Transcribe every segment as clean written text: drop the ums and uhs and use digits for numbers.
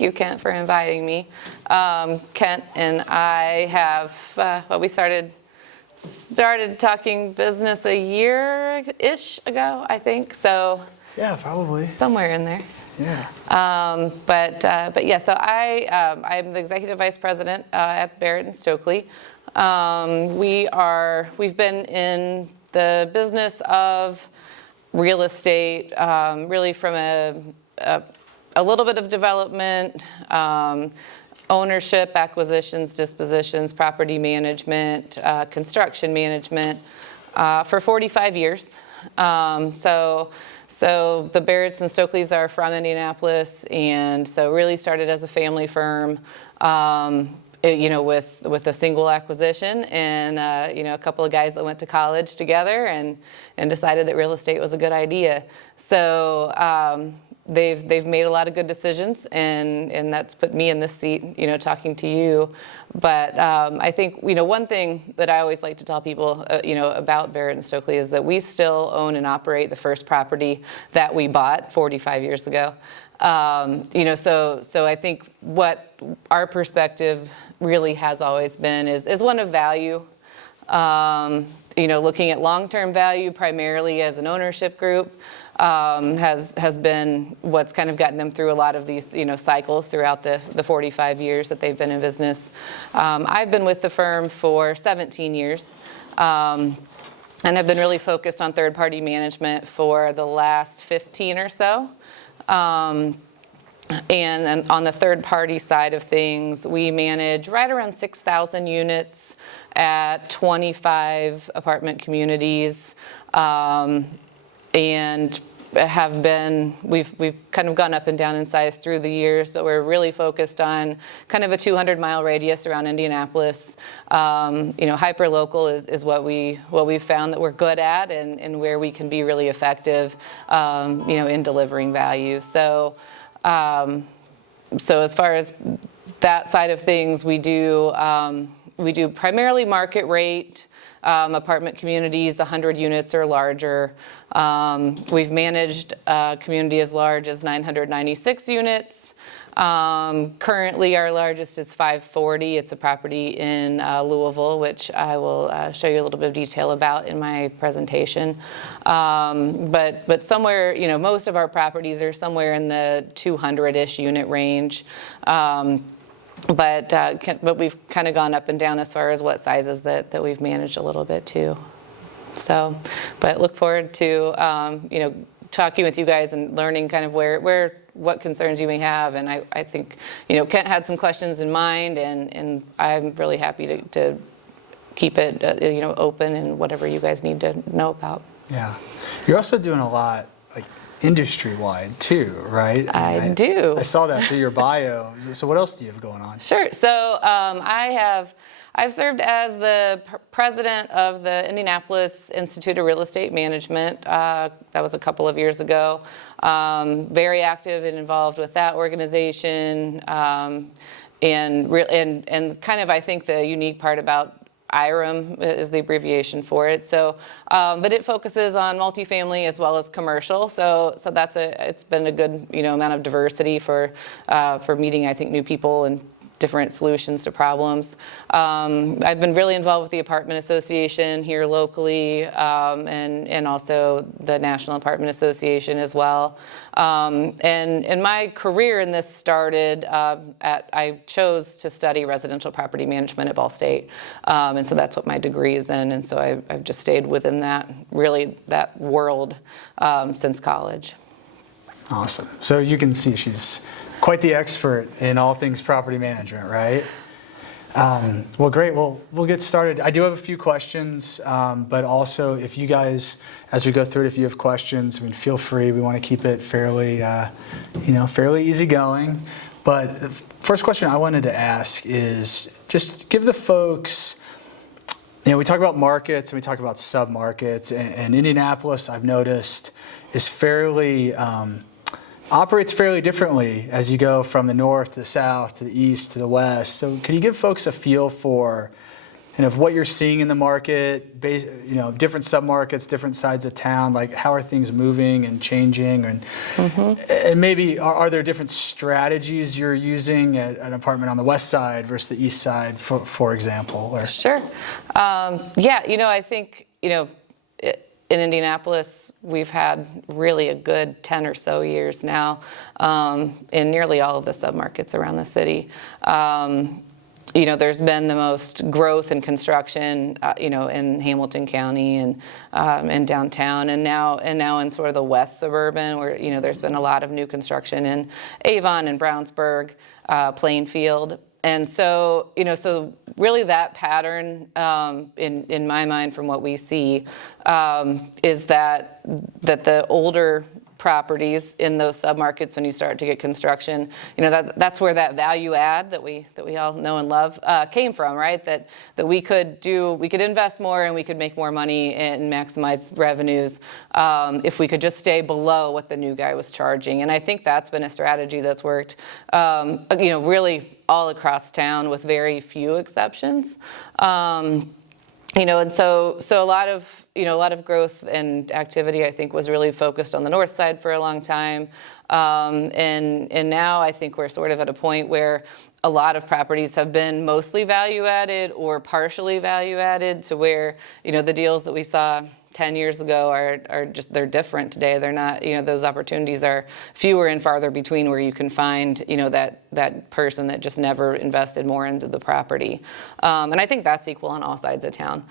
Thank you, Kent, for inviting me. Kent and I have, we started talking business a year-ish ago, I think. So yeah, probably somewhere in there. Yeah. But yeah, so I'm the executive vice president at Barrett and Stokely. We've been in the business of real estate, really from a little bit of development, ownership, acquisitions, dispositions, property management, construction management, for 45 years. So the Barretts and Stokeleys are from Indianapolis, and so really started as a family firm, with a single acquisition, and a couple of guys that went to college together and decided that real estate was a good idea. So they've made a lot of good decisions, and that's put me in this seat, talking to you. But I think, one thing that I always like to tell people, about Barrett and Stokely is that we still own and operate the first property that we bought 45 years ago. So I think what our perspective really has always been is one of value. Looking at long-term value primarily as an ownership group has been what's kind of gotten them through a lot of these cycles throughout the 45 years that they've been in business. I've been with the firm for 17 years. And I've been really focused on third-party management for the last 15 or so. And on the third-party side of things, we manage right around 6,000 units at 25 apartment communities, and we've kind of gone up and down in size through the years, but we're really focused on kind of a 200-mile radius around Indianapolis. Hyper-local is what we've found that we're good at, and where we can be really effective, in delivering value. So as far as that side of things, we do primarily market rate apartment communities, 100 units or larger. We've managed a community as large as 996 units. Currently, our largest is 540. It's a property in Louisville, which I will show you a little bit of detail about in my presentation. But somewhere, most of our properties are somewhere in the 200-ish unit range. But we've kind of gone up and down as far as what sizes that we've managed a little bit too. So, but look forward to talking with you guys and learning kind of what concerns you may have. And I think Kent had some questions in mind, and I'm really happy to keep it open and whatever you guys need to know about. Yeah, you're also doing a lot industry-wide too, right? I do. I saw that through your bio. So what else do you have going on? Sure. So I've served as the president of the Indianapolis Institute of Real Estate Management. That was a couple of years ago. Very active and involved with that organization, and kind of, I think, the unique part about IREM is the abbreviation for it. So, but it focuses on multifamily as well as commercial. So it's been a good amount of diversity for meeting, I think, new people and different solutions to problems. I've been really involved with the Apartment Association here locally, and also the National Apartment Association as well. And my career in this started I chose to study residential property management at Ball State, and so that's what my degree is in. And so I've just stayed within that world since college. Awesome. So you can see she's quite the expert in all things property management, right? Well, great. Well, we'll get started. I do have a few questions, but also if you guys, as we go through it, if you have questions, feel free. We want to keep it fairly easygoing. But the first question I wanted to ask is just give the folks, we talk about markets and we talk about submarkets, and Indianapolis, I've noticed, is operates fairly differently as you go from the north to the south to the east to the west. So can you give folks a feel for and of what you're seeing in the market, different submarkets, different sides of town, like how are things moving and changing, and maybe are there different strategies you're using at an apartment on the west side versus the east side, for example? Or? Sure. I think, in Indianapolis, we've had really a good 10 or so years now in nearly all of the submarkets around the city. There's been the most growth in construction, in Hamilton County and downtown, and now in sort of the west suburban, where there's been a lot of new construction in Avon and Brownsburg, Plainfield. And so, so really that pattern, in my mind, from what we see, is that the older properties in those submarkets, when you start to get construction, that's where that value add that we all know and love came from, right? That we could invest more and we could make more money and maximize revenues if we could just stay below what the new guy was charging. And I think that's been a strategy that's worked, really all across town with very few exceptions. And so a lot of growth and activity, I think, was really focused on the north side for a long time. And now I think we're sort of at a point where a lot of properties have been mostly value added or partially value added, to where, the deals that we saw 10 years ago are just, they're different today. They're not, those opportunities are fewer and farther between, where you can find, that person that just never invested more into the property. And I think that's equal on all sides of town.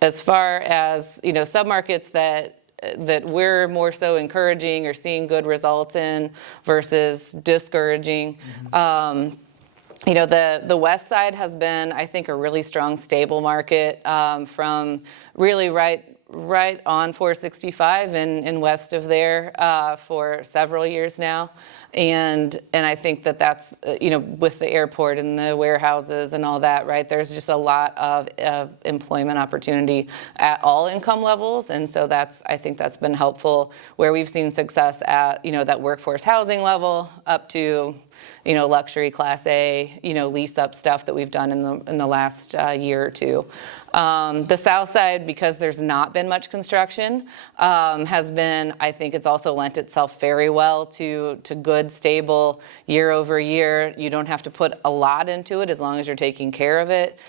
As far as, submarkets that we're more so encouraging or seeing good results in versus discouraging, the west side has been, I think, a really strong, stable market from really right on 465 and west of there for several years now. And I think that's, with the airport and the warehouses and all that, right, there's just a lot of employment opportunity at all income levels. And so I think that's been helpful, where we've seen success at, that workforce housing level up to, luxury class A, lease up stuff that we've done in the last year or two. The south side, because there's not been much construction, has been, I think it's also lent itself very well to good, stable, year over year. You don't have to put a lot into it as long as you're taking care of it,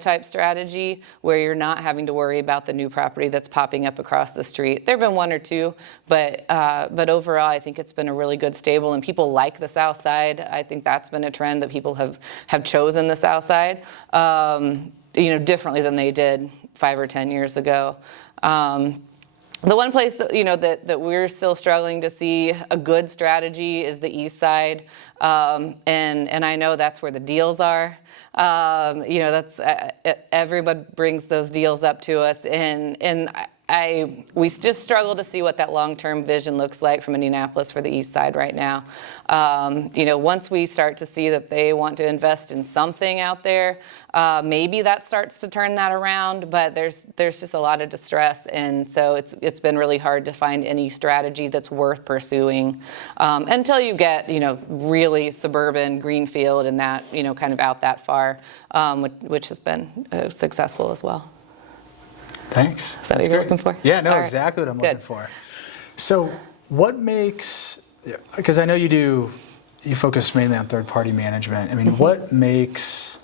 type strategy, where you're not having to worry about the new property that's popping up across the street. There have been one or two, but overall, I think it's been a really good, stable, and people like the south side. I think that's been a trend that people have chosen the south side, differently than they did 5 or 10 years ago. The one place that, that we're still struggling to see a good strategy is the east side. And I know that's where the deals are. That's everybody brings those deals up to us, and we just struggle to see what that long-term vision looks like from Indianapolis for the east side right now. Once we start to see that they want to invest in something out there, maybe that starts to turn that around, but there's just a lot of distress, and so it's been really hard to find any strategy that's worth pursuing until you get, really suburban greenfield and that, kind of out that far, which has been successful as well. Thanks. Is that what you're looking for? Yeah, no, All right. exactly what I'm looking for. So what makes, because I know you focus mainly on third-party management. I mean, what makes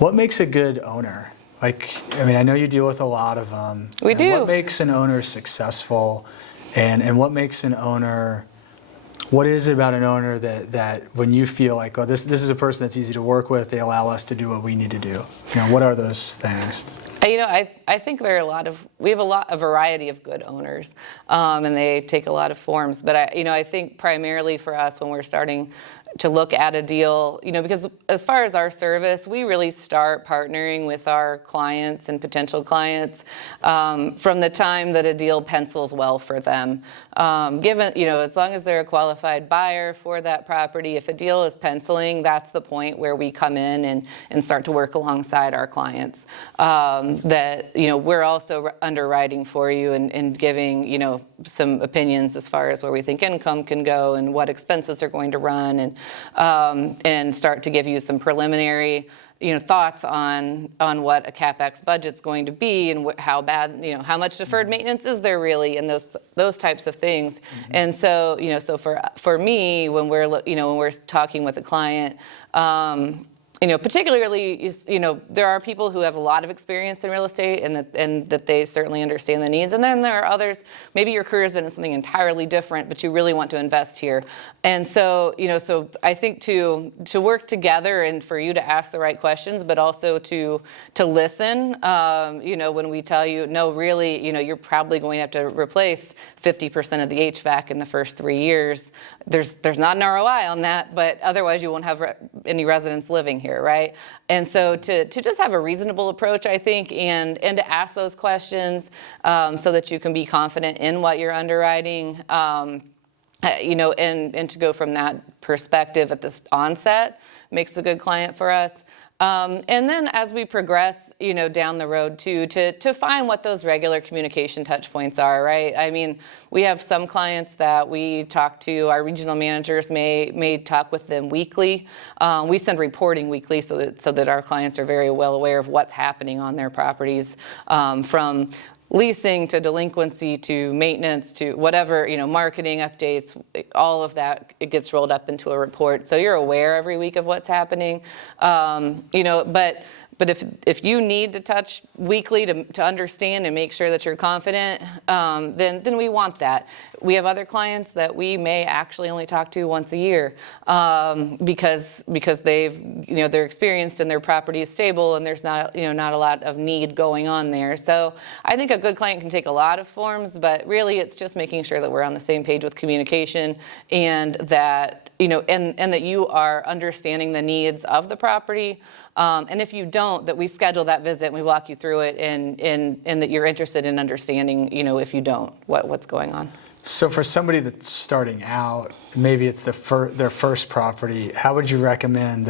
a good owner? I know you deal with a lot of them. We do. What makes an owner successful, and what makes an owner, what is it about an owner that when you feel like, oh, this is a person that's easy to work with, they allow us to do what we need to do? What are those things? I think we have a variety of good owners, and they take a lot of forms. But I think primarily for us, when we're starting to look at a deal, because as far as our service, we really start partnering with our clients and potential clients from the time that a deal pencils well for them. Given, as long as they're a qualified buyer for that property, if a deal is penciling, that's the point where we come in and start to work alongside our clients. that, we're also underwriting for you and giving, some opinions as far as where we think income can go and what expenses are going to run, and start to give you some preliminary, thoughts on what a CapEx budget's going to be and how bad, how much deferred maintenance is there really, and those types of things. And so, so for me, when we're talking with a client, particularly, there are people who have a lot of experience in real estate and that they certainly understand the needs. And then there are others, maybe your career has been in something entirely different, but you really want to invest here. And so, so I think to work together and for you to ask the right questions, but also to listen, when we tell you, no, really, you're probably going to have to replace 50% of the HVAC in the first 3 years. There's not an ROI on that, but otherwise you won't have any residents living here, right? And so to just have a reasonable approach, I think, and to ask those questions so that you can be confident in what you're underwriting, and to go from that perspective at the onset makes a good client for us. And then as we progress, down the road too, to find what those regular communication touch points are, right? I mean, we have some clients that we talk to, our regional managers may talk with them weekly. We send reporting weekly so that our clients are very well aware of what's happening on their properties, from leasing to delinquency to maintenance to whatever, marketing updates, all of that, it gets rolled up into a report. So you're aware every week of what's happening, but if you need to touch weekly to understand and make sure that you're confident, then we want that. We have other clients that we may actually only talk to once a year, because they've, they're experienced and their property is stable and there's not a lot of need going on there. So I think a good client can take a lot of forms, but really it's just making sure that we're on the same page with communication and that, and that you are understanding the needs of the property. And if you don't, that we schedule that visit and we walk you through it, and that you're interested in understanding, if you don't, what's going on. So for somebody that's starting out, maybe it's their first property, how would you recommend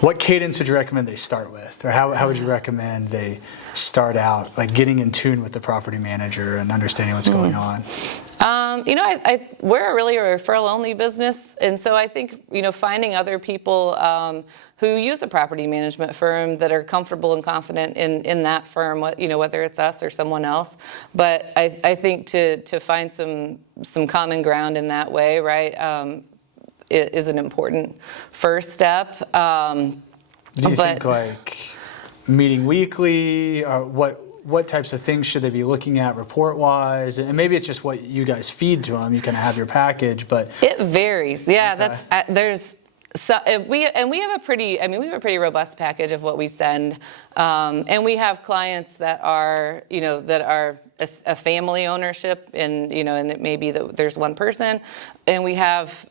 what cadence would you recommend they start with? Or how would you recommend they start out, like getting in tune with the property manager and understanding what's going on? We're really a referral-only business, and so I think, finding other people who use a property management firm that are comfortable and confident in that firm, whether it's us or someone else. But I think to find some common ground in that way, right, is an important first step. Do you think like meeting weekly, or what types of things should they be looking at report-wise? And maybe it's just what you guys feed to them. You kind of have your package, but it varies. Yeah, okay. So we have a pretty robust package of what we send, and we have clients that are a family ownership, and and it may be that there's one person, and we have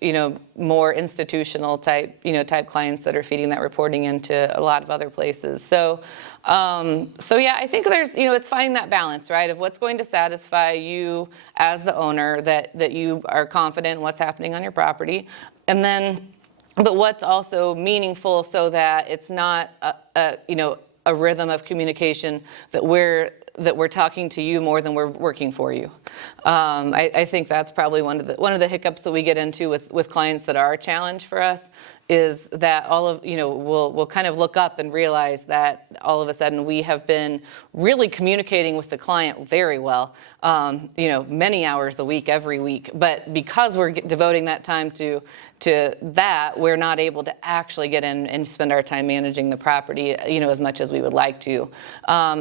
more institutional type clients that are feeding that reporting into a lot of other places. So yeah, I think there's it's finding that balance, right, of what's going to satisfy you as the owner, that you are confident in what's happening on your property, and then. But what's also meaningful so that it's not a rhythm of communication that we're talking to you more than we're working for you. I think that's probably one of the hiccups that we get into with clients that are a challenge for us, is that we'll kind of look up and realize that all of a sudden we have been really communicating with the client very well, many hours a week, every week. But because we're devoting that time to that, we're not able to actually get in and spend our time managing the property, as much as we would like to.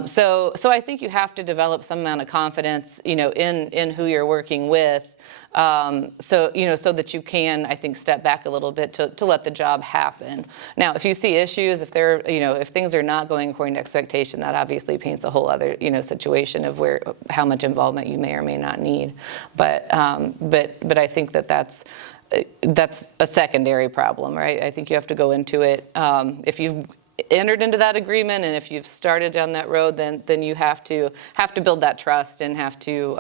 So I think you have to develop some amount of confidence, in who you're working with. So that you can, I think, step back a little bit to let the job happen. Now, if you see issues, if things are not going according to expectation, that obviously paints a whole other, situation of how much involvement you may or may not need. But I think that's a secondary problem, right? I think you have to go into it. If you've entered into that agreement and if you've started down that road, then you have to build that trust and have to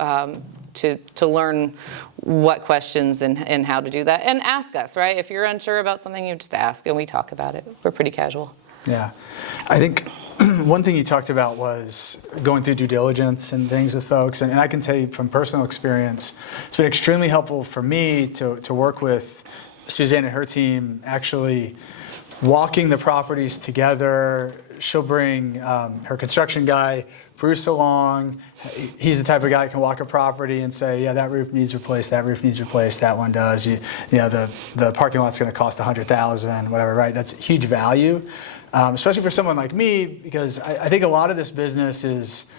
learn what questions and how to do that, and ask us, right? If you're unsure about something, you just ask and we talk about it. We're pretty casual. Yeah. I think one thing you talked about was going through due diligence and things with folks. And I can tell you from personal experience, it's been extremely helpful for me to work with Suzanne and her team, actually walking the properties together. She'll bring her construction guy, Bruce, along. He's the type of guy who can walk a property and say, yeah, that roof needs replaced, that roof needs replaced, that one does. You know, the parking lot's going to cost $100,000, whatever, right? That's huge value, especially for someone like me, because I think a lot of this business is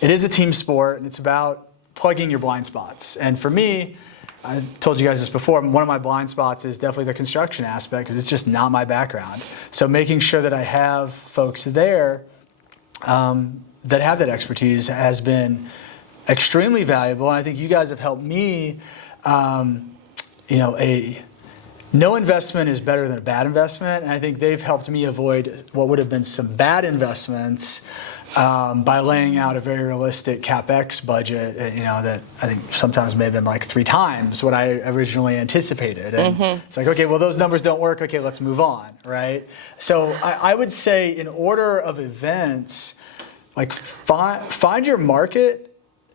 a team sport, and it's about plugging your blind spots. And for me, I told you guys this before, one of my blind spots is definitely the construction aspect, because it's just not my background. So making sure that I have folks there that have that expertise has been extremely valuable. And I think you guys have helped me, no investment is better than a bad investment. And I think they've helped me avoid what would have been some bad investments by laying out a very realistic CapEx budget, that I think sometimes may have been like 3 times what I originally anticipated. And it's like, okay, well, those numbers don't work. Okay, let's move on, right? So I would say in order of events, like find your market,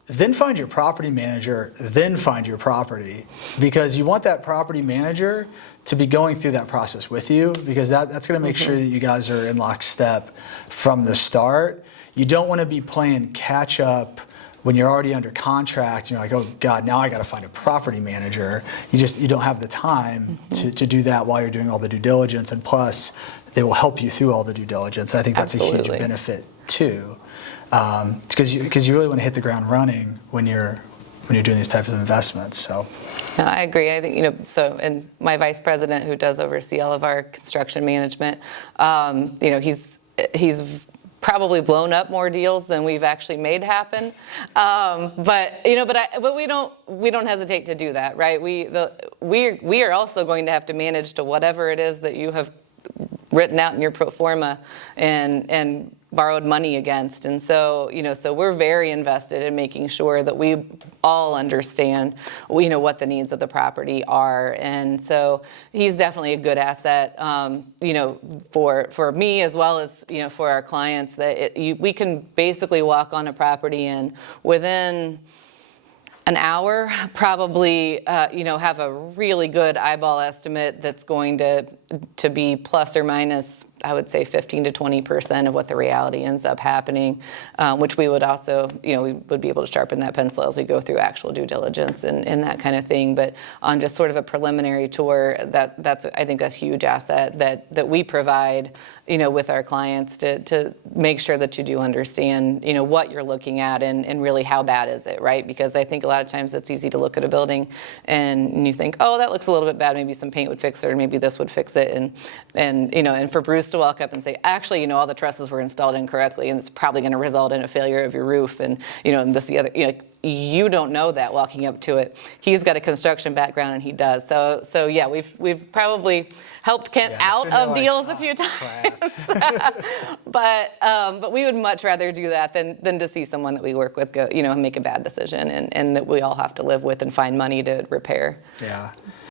then find your property manager, then find your property, because you want that property manager to be going through that process with you, because that's going to make sure that you guys are in lockstep from the start. You don't want to be playing catch up when you're already under contract. You're like, oh God, now I got to find a property manager. You don't have the time to do that while you're doing all the due diligence, and plus they will help you through all the due diligence. I think that's a huge benefit too. Because you really want to hit the ground running when you're doing these types of investments. So, no, I agree. I think and my vice president, who does oversee all of our construction management, he's probably blown up more deals than we've actually made happen. But we don't hesitate to do that, right? We are also going to have to manage to whatever it is that you have written out in your pro forma and borrowed money against. And so, so we're very invested in making sure that we all understand, what the needs of the property are. And so he's definitely a good asset, for me as well as, for our clients, that we can basically walk on a property and within an hour, probably, have a really good eyeball estimate that's going to be plus or minus, I would say 15 to 20% of what the reality ends up happening, which we would also, we would be able to sharpen that pencil as we go through actual due diligence and that kind of thing. But on just sort of a preliminary tour, I think that's a huge asset that we provide, with our clients to make sure that you do understand, what you're looking at and really how bad is it, right? Because I think a lot of times it's easy to look at a building and you think, oh, that looks a little bit bad. Maybe some paint would fix it, or maybe this would fix it. And for Bruce to walk up and say, actually, all the trusses were installed incorrectly, and it's probably going to result in a failure of your roof, and and this the other, you don't know that walking up to it. He's got a construction background, and he does. So yeah, we've probably helped Kent out of deals a few times. But we would much rather do that than to see someone that we work with go, make a bad decision and that we all have to live with and find money to repair. Yeah.